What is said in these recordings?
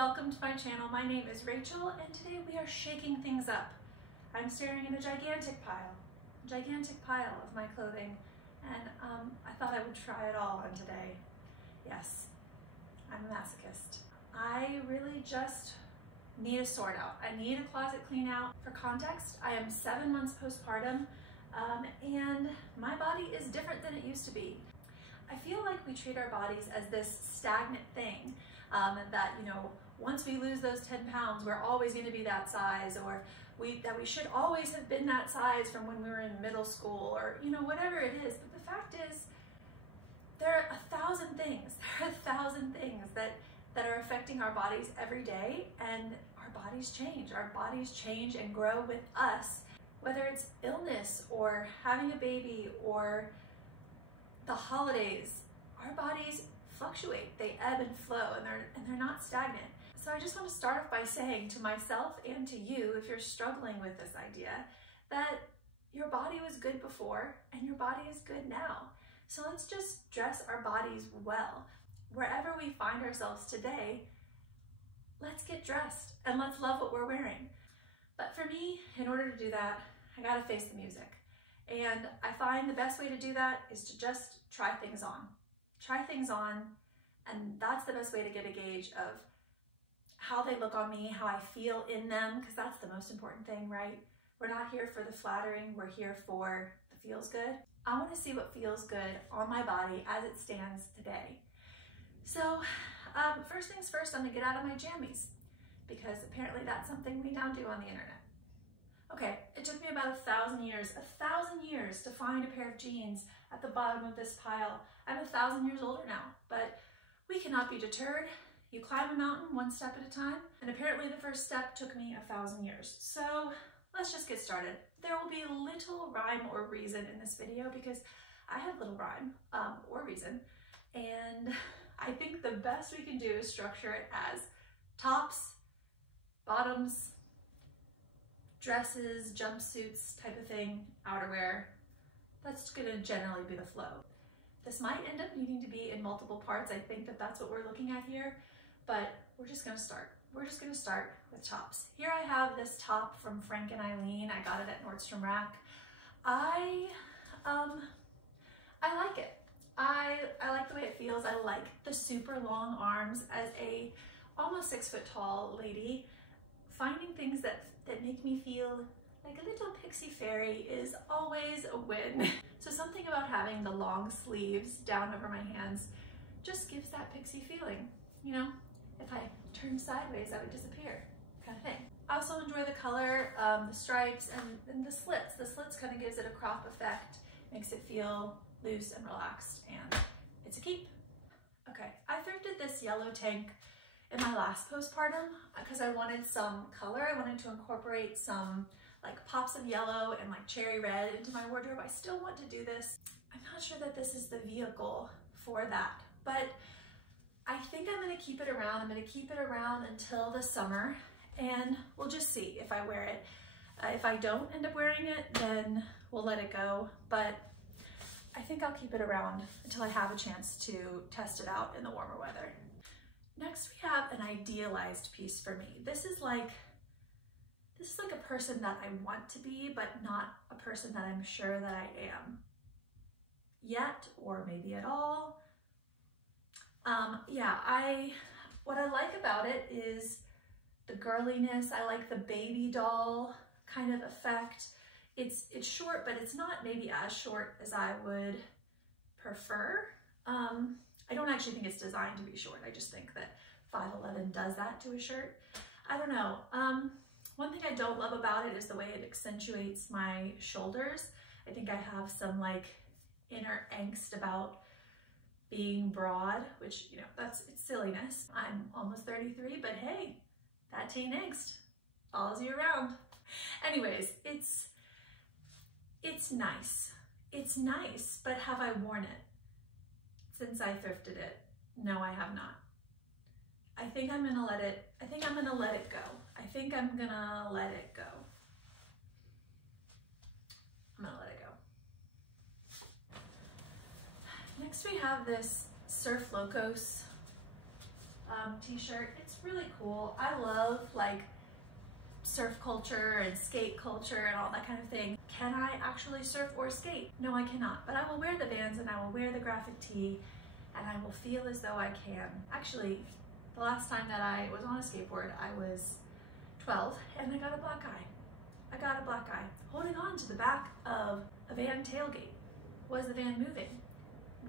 welcome to my channel. My name is Rachel and today we are shaking things up. I'm staring at a gigantic pile of my clothing, and I thought I would try it all on today. Yes, I'm a masochist. I really just need a sort out. I need a closet clean out. For context, I am 7 months postpartum and my body is different than it used to be. I feel like we treat our bodies as this stagnant thing, that, you know, once we lose those 10 pounds, we're always going to be that size, or that we should always have been that size from when we were in middle school, or, you know, whatever it is. But the fact is, there are 1,000 things. There are 1,000 things that are affecting our bodies every day, and our bodies change. Our bodies change and grow with us, whether it's illness or having a baby or the holidays. Our bodies fluctuate, they ebb and flow, and they're not stagnant. So I just want to start off by saying to myself and to you, if you're struggling with this idea, that your body was good before and your body is good now. So let's just dress our bodies well. Wherever we find ourselves today, let's get dressed and let's love what we're wearing. But for me, in order to do that, I gotta face the music. And I find the best way to do that is to just try things on. Try things on, and that's the best way to get a gauge of how they look on me, how I feel in them, because that's the most important thing, right? We're not here for the flattering, we're here for the feels good. I want to see what feels good on my body as it stands today. So first things first, I'm gonna get out of my jammies, because apparently that's something we now do on the internet. Okay, it took me about 1,000 years to find a pair of jeans at the bottom of this pile. I'm 1,000 years older now, but we cannot be deterred. You climb a mountain one step at a time, and apparently the first step took me 1,000 years. So let's just get started. There will be little rhyme or reason in this video because I have little rhyme or reason, and I think the best we can do is structure it as tops, bottoms, dresses, jumpsuits type of thing, outerwear. That's gonna generally be the flow. This might end up needing to be in multiple parts. I think that that's what we're looking at here, but we're just gonna start. We're just gonna start with tops. Here I have this top from Frank and Eileen. I got it at Nordstrom Rack. I like it. I like the way it feels. I like the super long arms. As a almost 6 foot tall lady, finding things that make me feel like a little pixie fairy is always a win. So something about having the long sleeves down over my hands just gives that pixie feeling. You know, if I turned sideways, I would disappear, kind of thing. I also enjoy the color, the stripes, and the slits. The slits kind of gives it a crop effect, makes it feel loose and relaxed, and it's a keep. Okay, I thrifted this yellow tank in my last postpartum because I wanted some color. I wanted to incorporate some like pops of yellow and like cherry red into my wardrobe. I still want to do this. I'm not sure that this is the vehicle for that, but I think I'm gonna keep it around. I'm gonna keep it around until the summer, and we'll just see if I wear it. If I don't end up wearing it, then we'll let it go, but I think I'll keep it around until I have a chance to test it out in the warmer weather. Next, we have an idealized piece for me. This is like a person that I want to be, but not a person that I'm sure that I am yet, or maybe at all. What I like about it is the girliness. I like the baby doll kind of effect. It's short, but it's not maybe as short as I would prefer. I don't actually think it's designed to be short. I just think that 5'11" does that to a shirt. I don't know. One thing I don't love about it is the way it accentuates my shoulders. I think I have some like inner angst about being broad, which, you know, it's silliness. I'm almost 33, but hey, that teen angst follows you around. Anyways, it's nice. It's nice, but have I worn it since I thrifted it? No, I have not. I think I'm gonna let it go. I think I'm gonna let it go. I'm gonna let it go. Next we have this Surf Locos t-shirt. It's really cool. I love like surf culture and skate culture and all that kind of thing. Can I actually surf or skate? No, I cannot, but I will wear the Vans and I will wear the graphic tee and I will feel as though I can. Actually, the last time that I was on a skateboard, I was 12 and I got a black eye. I got a black eye holding on to the back of a van tailgate. Was the van moving?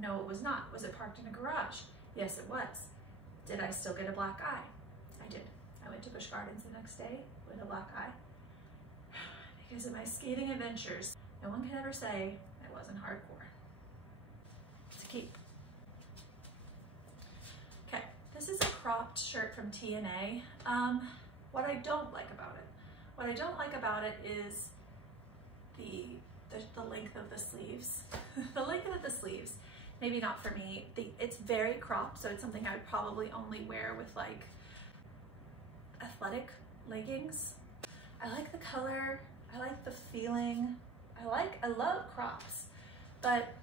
No, it was not. Was it parked in a garage? Yes, it was. Did I still get a black eye? I did. I went to Busch Gardens the next day with a black eye because of my skating adventures. No one can ever say I wasn't hardcore. It's a keep. Okay, this is a cropped shirt from TNA. What I don't like about it is the length of the sleeves. The length of the sleeves, maybe not for me. It's very cropped, so it's something I would probably only wear with like athletic leggings. I like the color, I like the feeling, I love crops, but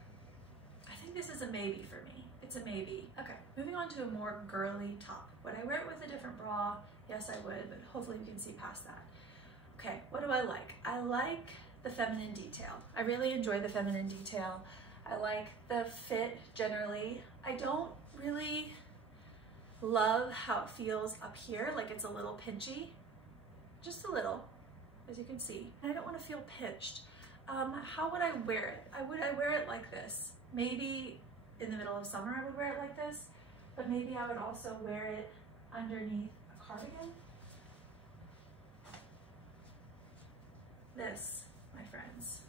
I think this is a maybe for me. It's a maybe. Okay, moving on to a more girly top. Would I wear it with a different bra? Yes, I would, but hopefully you can see past that. Okay, what do I like? I like the feminine detail. I really enjoy the feminine detail. I like the fit generally. I don't really love how it feels up here, like it's a little pinchy, just a little, as you can see. And I don't want to feel pinched. How would I wear it? I wear it like this. Maybe in the middle of summer I would wear it like this, but maybe I would also wear it underneath a cardigan. This, my friends,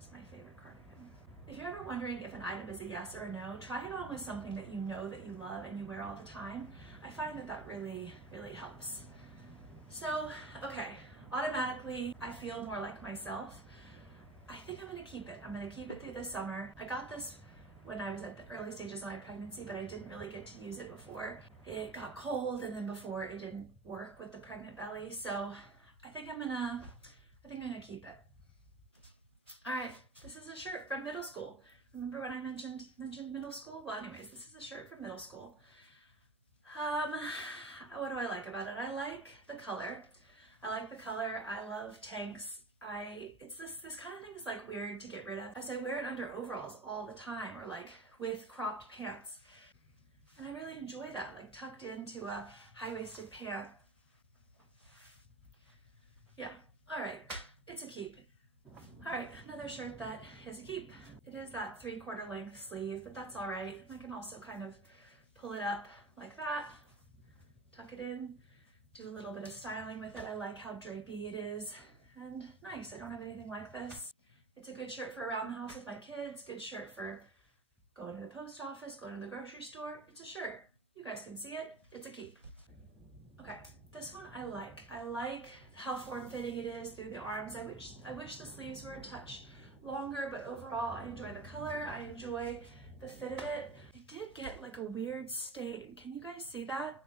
is my favorite cardigan. If you're ever wondering if an item is a yes or a no, try it on with something that you know that you love and you wear all the time. I find that that really, really helps. So, okay, automatically I feel more like myself. I think I'm gonna keep it. I'm gonna keep it through this summer. I got this when I was at the early stages of my pregnancy, but I didn't really get to use it before. It got cold and then before it didn't work with the pregnant belly. So I think I'm gonna keep it. All right, this is a shirt from middle school. Remember when I mentioned middle school? Well, anyways, this is a shirt from middle school. What do I like about it? I like the color. I like the color. I love tanks. It's this kind of thing is like weird to get rid of, as I wear it under overalls all the time, or like with cropped pants. And I really enjoy that, like tucked into a high-waisted pant. Yeah, all right, it's a keep. All right, another shirt that is a keep. It is that 3/4 length sleeve, but that's all right. I can also kind of pull it up like that, tuck it in, do a little bit of styling with it. I like how drapey it is and nice. I don't have anything like this. It's a good shirt for around the house with my kids, good shirt for going to the post office, going to the grocery store. It's a shirt. You guys can see it. It's a keep. Okay, this one I like. I like how form-fitting it is through the arms. I wish the sleeves were a touch longer, but overall I enjoy the color. I enjoy the fit of it. It did get like a weird stain. Can you guys see that?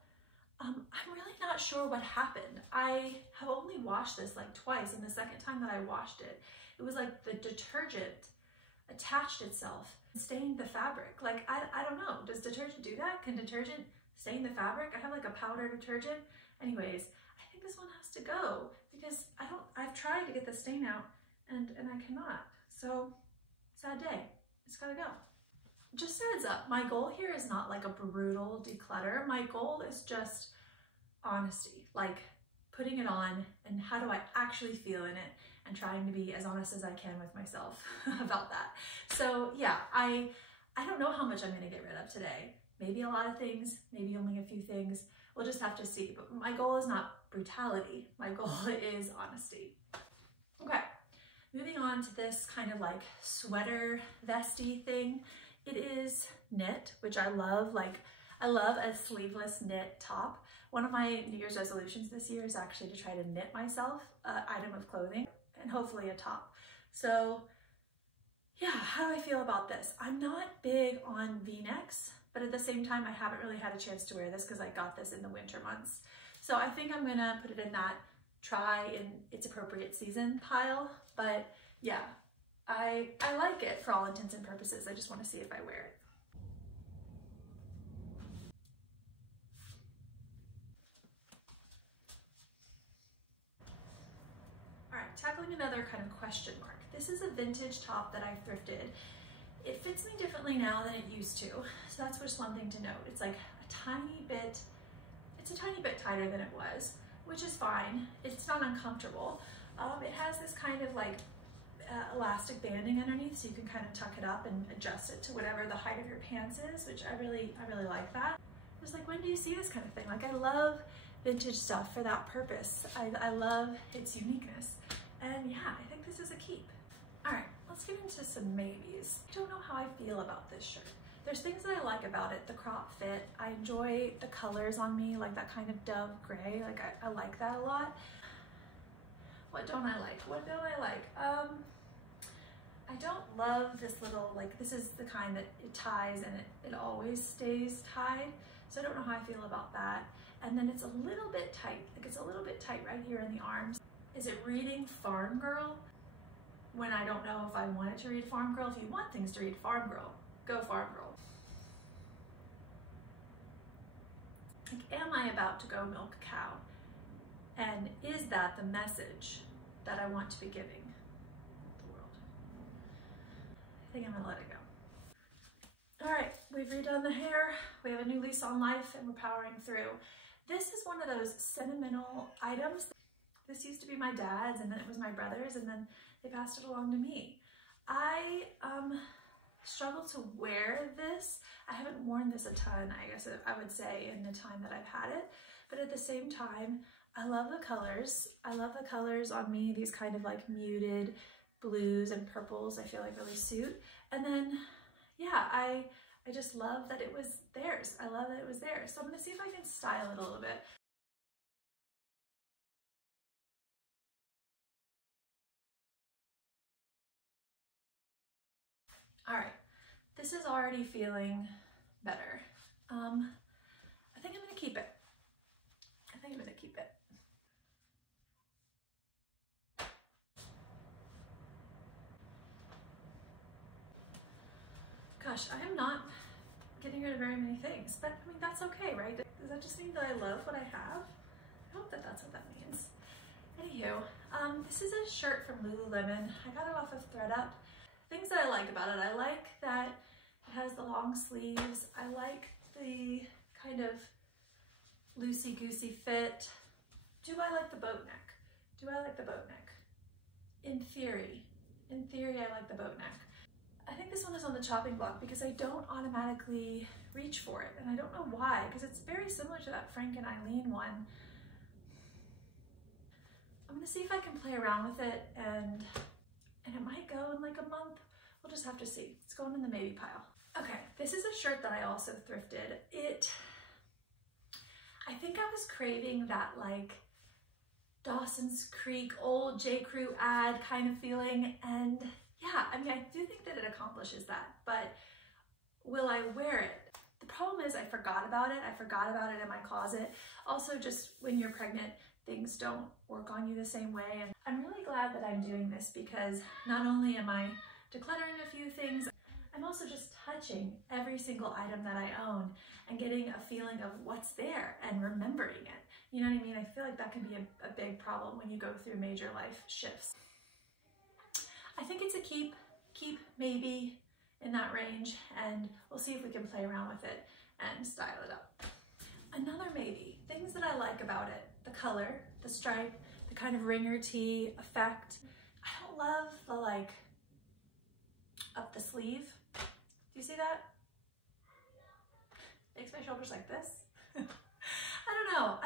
I'm really not sure what happened. I have only washed this like twice, and the second time that I washed it, it was like the detergent attached itself, stained the fabric. Like, I don't know, does detergent do that? Can detergent stain the fabric? I have like a powder detergent. Anyways, I think this one has to go because I've tried to get the stain out and I cannot. So, sad day, it's gotta go. Just a heads up, my goal here is not like a brutal declutter. My goal is just honesty, like putting it on and how do I actually feel in it, and trying to be as honest as I can with myself about that. So yeah, I don't know how much I'm gonna get rid of today. Maybe a lot of things, maybe only a few things. We'll just have to see. But my goal is not brutality. My goal is honesty. Okay, moving on to this kind of like sweater vesty thing. It is knit, which I love. Like, I love a sleeveless knit top. One of my New Year's resolutions this year is actually to try to knit myself an item of clothing and hopefully a top. So yeah, how do I feel about this? I'm not big on V-necks, but at the same time, I haven't really had a chance to wear this because I got this in the winter months. So I think I'm gonna put it in that try in its appropriate season pile. But yeah, I like it for all intents and purposes. I just want to see if I wear it. right, tackling another kind of question mark. This is a vintage top that I've thrifted. It fits me differently now than it used to, so that's just one thing to note. It's like it's a tiny bit tighter than it was, which is fine. It's not uncomfortable. It has this kind of like elastic banding underneath, so you can kind of tuck it up and adjust it to whatever the height of your pants is, which I really like that. Just like, when do you see this kind of thing? Like, I love vintage stuff for that purpose. I love its uniqueness. And yeah, I think this is a keep. All right, let's get into some maybes. I don't know how I feel about this shirt. There's things that I like about it. The crop fit. I enjoy the colors on me, like that kind of dove gray. Like, I like that a lot. What don't I like? What don't I like? I don't love this little, like, this is the kind that it ties and it always stays tied. So I don't know how I feel about that. And then it's a little bit tight. Like, it's a little bit tight right here in the arms. Is it reading Farm Girl when I don't know if I want it to read Farm Girl? If you want things to read Farm Girl, go Farm Girl. Like, am I about to go milk a cow? And is that the message that I want to be giving the world? I think I'm gonna let it go. All right, we've redone the hair. We have a new lease on life and we're powering through. This is one of those sentimental items. This used to be my dad's, and then it was my brother's, and then they passed it along to me. I struggle to wear this. I haven't worn this a ton, I guess I would say, in the time that I've had it. But at the same time, I love the colors. I love the colors on me, these kind of like muted blues and purples I feel like really suit. And then, yeah, I just love that it was theirs. I love that it was theirs. So I'm gonna see if I can style it a little bit. All right, this is already feeling better. I think I'm gonna keep it. I think I'm gonna keep it. Gosh, I am not getting rid of very many things, but I mean, that's okay, right? Does that just mean that I love what I have? I hope that that's what that means. Anywho, this is a shirt from Lululemon. I got it off of ThredUp. Things that I like about it, I like that it has the long sleeves. I like the kind of loosey-goosey fit. Do I like the boat neck? Do I like the boat neck? In theory, I like the boat neck. I think this one is on the chopping block because I don't automatically reach for it, and I don't know why, because it's very similar to that Frank and Eileen one. I'm gonna see if I can play around with it, and it might go in like a month. We'll just have to see. It's going in the maybe pile. Okay, this is a shirt that I also thrifted. I think I was craving that like Dawson's Creek old J. Crew ad kind of feeling, and yeah, I mean, I do think that it accomplishes that, but will I wear it? The problem is I forgot about it. I forgot about it in my closet. Also, just when you're pregnant, things don't work on you the same way. And I'm really glad that I'm doing this because not only am I decluttering a few things, I'm also just touching every single item that I own and getting a feeling of what's there and remembering it. You know what I mean? I feel like that can be a big problem when you go through major life shifts. I think it's a keep maybe in that range, and we'll see if we can play around with it and style it up. Another maybe, things that I like about it, the color, the stripe, the kind of ringer tee effect. I don't love the like up the sleeve. Do you see that? Makes my shoulders like this. I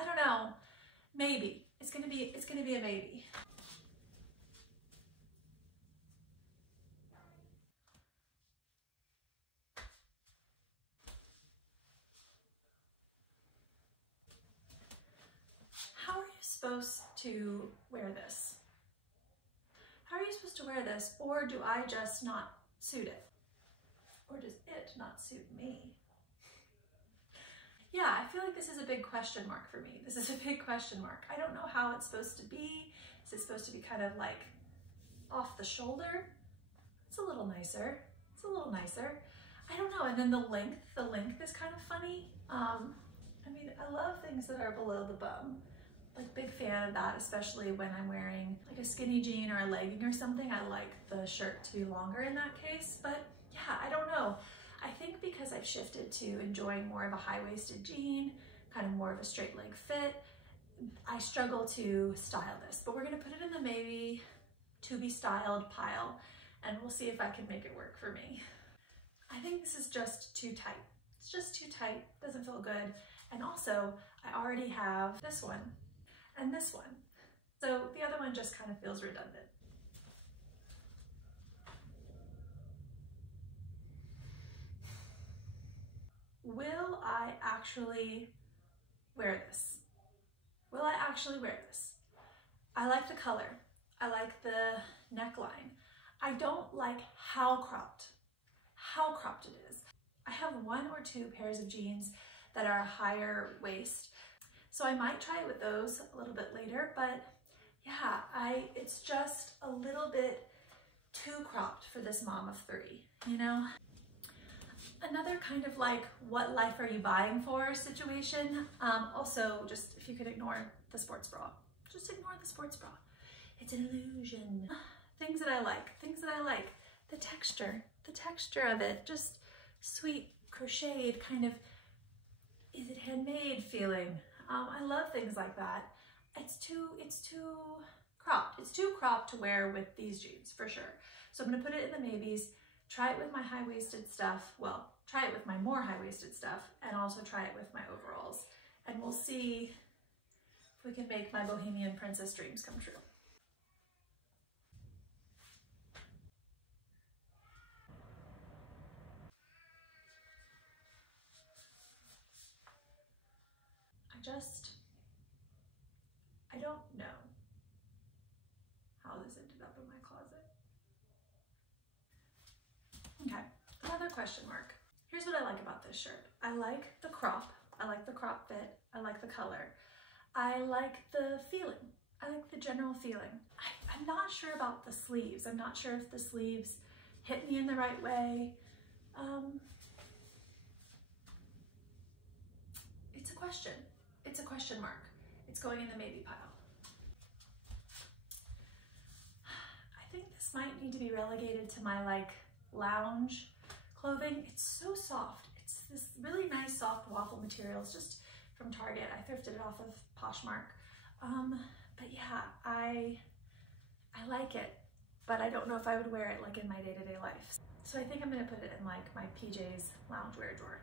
don't know. Maybe. It's gonna be a maybe. How are you supposed to wear this? How are you supposed to wear this? Or do I just not suit it? Or does it not suit me? Yeah, I feel like this is a big question mark for me. This is a big question mark. I don't know how it's supposed to be. Is it supposed to be kind of like off the shoulder? It's a little nicer. It's a little nicer. I don't know. And then the length is kind of funny. I mean, I love things that are below the bum. like big fan of that, especially when I'm wearing like a skinny jean or a legging or something. I like the shirt to be longer in that case, but yeah, I don't know. I think because I've shifted to enjoying more of a high-waisted jean, kind of more of a straight leg fit, I struggle to style this, but we're gonna put it in the maybe to be styled pile, and we'll see if I can make it work for me. I think this is just too tight. It's just too tight, doesn't feel good. And also, I already have this one and this one. So the other one just kind of feels redundant. Will I actually wear this? Will I actually wear this? I like the color. I like the neckline. I don't like how cropped it is. I have 1 or 2 pairs of jeans that are a higher waist, so I might try it with those a little bit later, but yeah, it's just a little bit too cropped for this mom of 3, you know? Another kind of like, what life are you buying for situation. Also, just if you could ignore the sports bra, just ignore the sports bra. It's an illusion. Things that I like, the texture of it, just sweet crocheted kind of, is it handmade feeling. I love things like that. It's too cropped. It's too cropped to wear with these jeans for sure. So I'm gonna put it in the maybes, try it with my high-waisted stuff. Well, try it with my more high-waisted stuff, and also try it with my overalls. And we'll see if we can make my bohemian princess dreams come true. I don't know how this ended up in my closet. Okay, another question mark. Here's what I like about this shirt. I like the crop. I like the crop fit. I like the color. I like the feeling. I like the general feeling. I'm not sure about the sleeves. I'm not sure if the sleeves hit me in the right way. It's a question. It's a question mark. It's going in the maybe pile. I think this might need to be relegated to my like lounge clothing. It's so soft. It's this really nice soft waffle material. It's just from Target. I thrifted it off of Poshmark. But yeah, I like it, but I don't know if I would wear it like in my day-to-day life. So I think I'm gonna put it in like my PJ's loungewear drawer.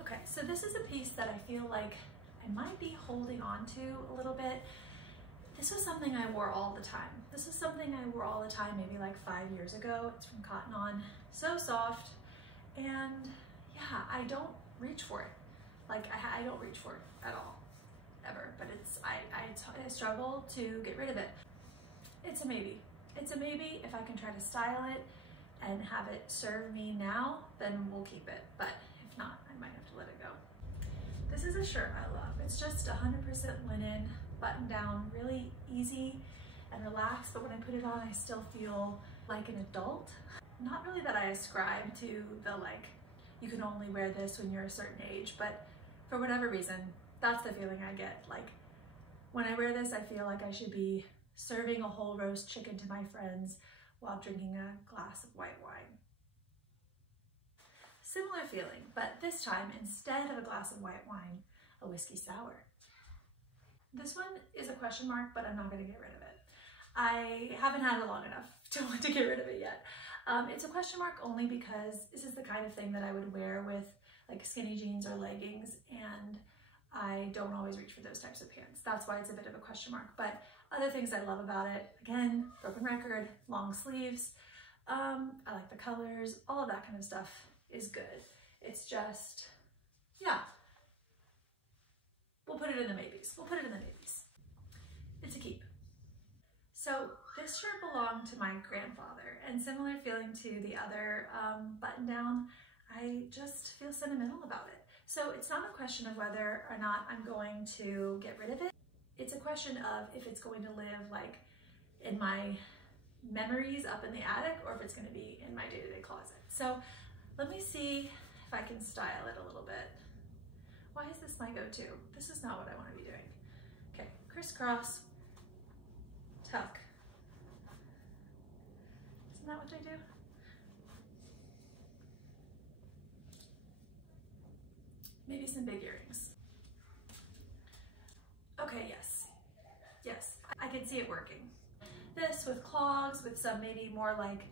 Okay, so this is a piece that I feel like I might be holding on to a little bit. This was something I wore all the time. This is something I wore all the time, maybe like 5 years ago. It's from Cotton On, so soft. And yeah, I don't reach for it. Like I don't reach for it at all, ever. But I struggle to get rid of it. It's a maybe. It's a maybe. If I can try to style it and have it serve me now, then we'll keep it. But if not, I might have to let it go. This is a shirt I love. It's just 100% linen, button down, really easy and relaxed, but when I put it on, I still feel like an adult. Not really that I ascribe to the like, you can only wear this when you're a certain age, but for whatever reason, that's the feeling I get. Like, when I wear this, I feel like I should be serving a whole roast chicken to my friends while drinking a glass of white wine. Similar feeling, but this time, instead of a glass of white wine, a whiskey sour. This one is a question mark, but I'm not gonna get rid of it. I haven't had it long enough to want to get rid of it yet. It's a question mark only because this is the kind of thing that I would wear with like skinny jeans or leggings, and I don't always reach for those types of pants. That's why it's a bit of a question mark. But other things I love about it, again, broken record, long sleeves. I like the colors, all of that kind of stuff is good. It's just, yeah. We'll put it in the maybes. We'll put it in the maybes. It's a keep. So this shirt belonged to my grandfather, and similar feeling to the other button down, I just feel sentimental about it. So it's not a question of whether or not I'm going to get rid of it. It's a question of if it's going to live like in my memories up in the attic, or if it's going to be in my day-to-day closet. So let me see if I can style it a little bit. Why is this my go-to? This is not what I want to be doing. Okay, crisscross, tuck. Isn't that what they do? Maybe some big earrings. Okay, yes. Yes, I can see it working. This with clogs, with some maybe more like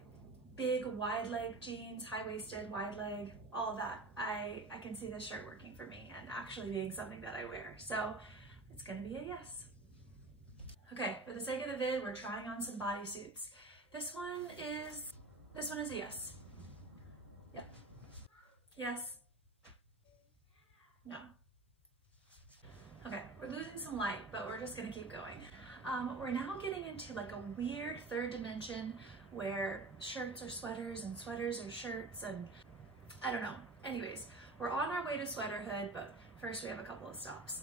big wide leg jeans, high-waisted, wide leg, all of that. I can see this shirt working for me and actually being something that I wear. So it's gonna be a yes. Okay, for the sake of the vid, we're trying on some bodysuits. This one is a yes. Yep. Yes. No. Okay, we're losing some light, but we're just gonna keep going. We're now getting into like a weird third dimension where shirts are sweaters and sweaters are shirts and I don't know. Anyways, we're on our way to sweaterhood, but first we have a couple of stops.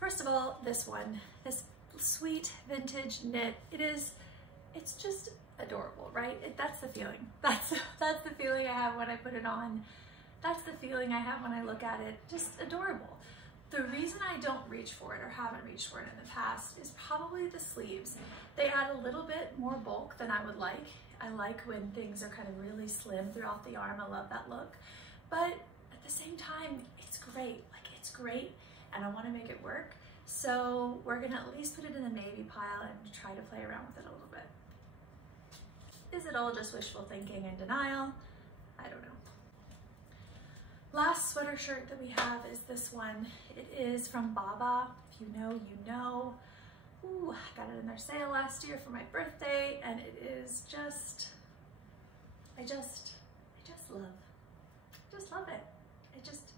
First of all, this one, this sweet vintage knit, it's just adorable, right? That's the feeling. That's the feeling I have when I put it on. That's the feeling I have when I look at it, just adorable. The reason I don't reach for it or haven't reached for it in the past is probably the sleeves. They add a little bit more bulk than I would like. I like when things are kind of really slim throughout the arm. I love that look. But at the same time, it's great. Like, it's great, and I want to make it work. So we're gonna at least put it in the maybe pile and try to play around with it a little bit. Is it all just wishful thinking and denial? I don't know. Last sweater shirt that we have is this one. It is from Baba. If you know, you know. Ooh, I got it in their sale last year for my birthday, and it is just, I just love it. It just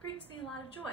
brings me a lot of joy.